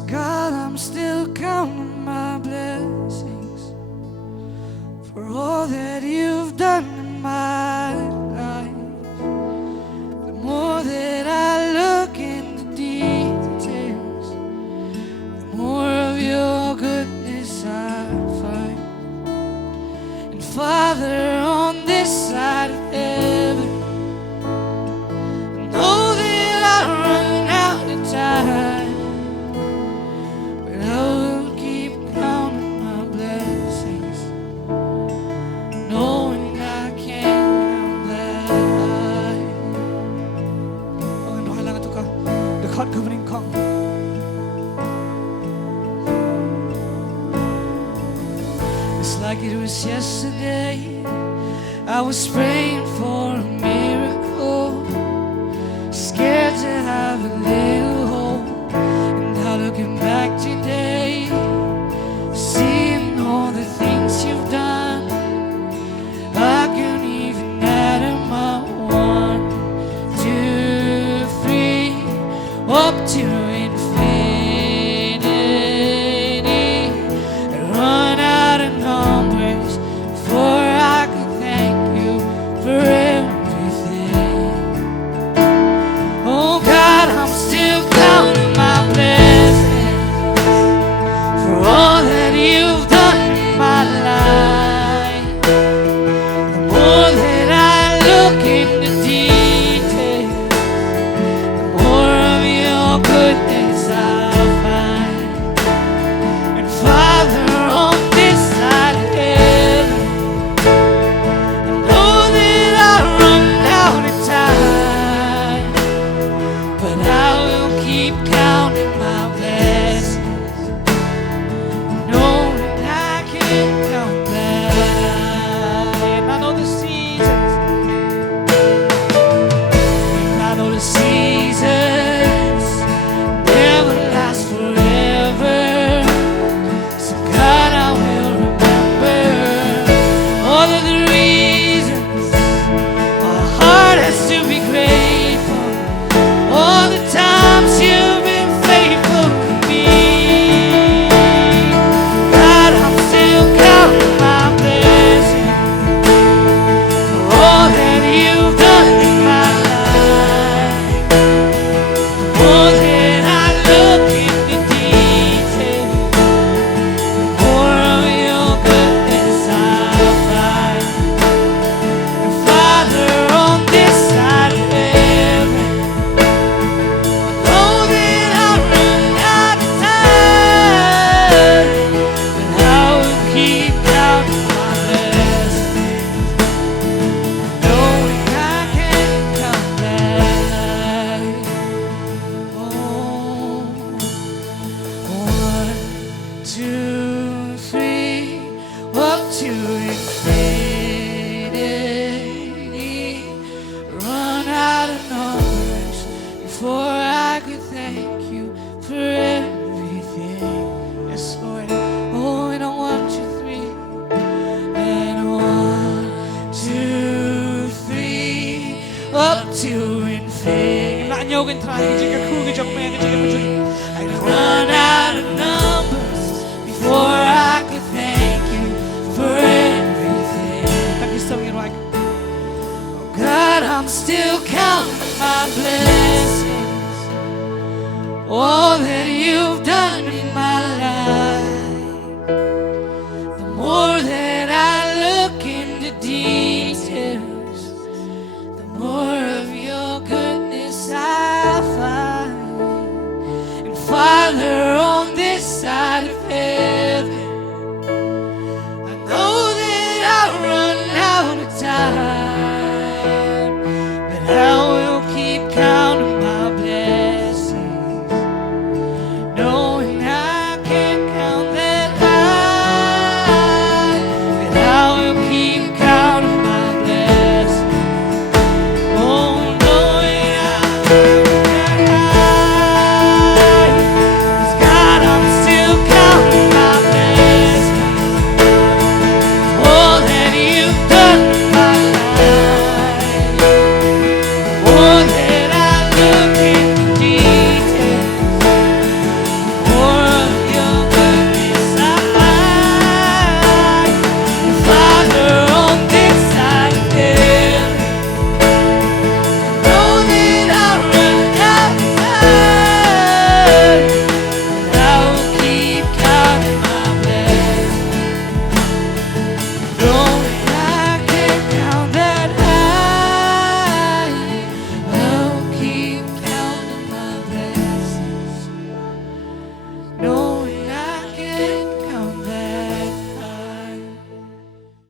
God, I'm still counting my blessings for all that you've done in my life. The more that I look in the details, the more of your goodness I find. And Father, on this side of heaven, I know that I run out of time. It's like it was yesterday. I was praying for a miracle, scared to have a little hope. And now looking back today, seeing all the things you've done, I can't even add them up. 1, 2, 3, up to infinity. I run out of numbers before I could thank you for everything. Oh God, I'm still counting my blessings for all that you've done in my life. The more that I look into detail, the more of your goodness I'll find. And Father, on this side of heaven, I know that I run out of time, but I will keep counting my blessings, knowing I can't count them. And I know the seasons, and I know the seasons never last forever. So God, I will remember all of the reasons my heart has to be grateful, all the times you've been faithful to me. God, I'm still counting my blessings for all that you've done in my life. The more that I look into detail, the more of your goodness I'll find. And Father, on this side of heaven, I know that I run out of time, but I will keep counting my blessings, knowing I can't count that. Oh, 1, 2, 3, up to infinity. Run out of numbers before I could thank you for everything. Yes, Lord. Oh, and I 1, 2, 3, and 1, 2, 3, up to infinity. I run out of numbers before I could thank you for everything. Oh God, I'm still counting my blessings